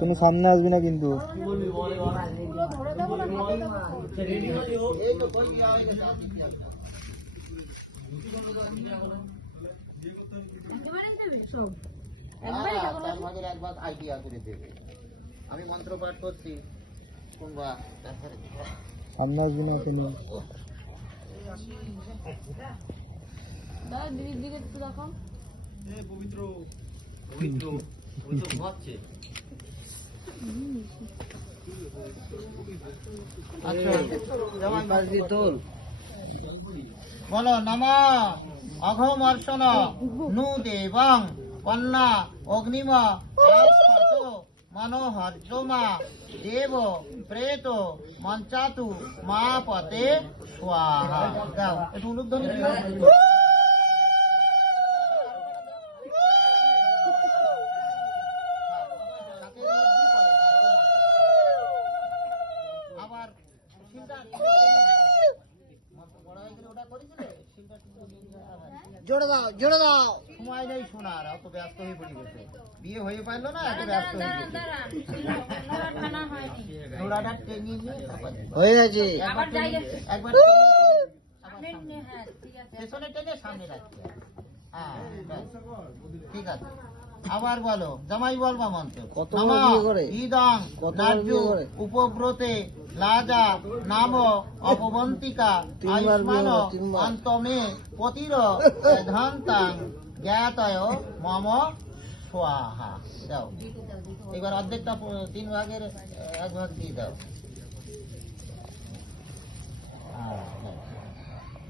তুমি সামনে আসবি না কিন্তু। একবার আইডিয়া করে দেবে। আমি মন্ত্র পাঠ করছি, শুনবা। সামনে আসবি না তুমি। দিদির দিকে একটু দেখো। পবিত্র পবিত্র পবিত্র ঘুমাচ্ছে। আচ্ছা জামাই পাশ দিয়ে তোল। বলো নমঃ অঘমর্ষণ নু দেবং কন্যা অগ্নিম মনোহর্যমা দেব প্রেত মঞ্চাতু মা পতে স্বাহা। দাও একটু উলুধ্বনি দিও। আবার জোরে দাও জোরে দাও। সময় নেই শোনার, অত ব্যস্ত হয়ে পড়ি গেছে। বিয়ে হয়ে পারলো না, এত ব্যস্ত হয়ে গেছে। জোড়াটা টেনে নিয়ে হয়ে গেছে। একবার পেছনে টেনে সামনে রাখছে। হ্যাঁ ঠিক আছে। আবার বলো, জামাই বলবা মন্ত্র। ইদং নার্যু উপব্রতে লাজা নাম অপবন্তিকা আয়ুষ্মান অন্তমে পতির ধান্তাং জ্ঞাতয় মম স্বাহা। দাও এবার অর্ধেকটা 3 ভাগের 1 ভাগ দিয়ে দাও।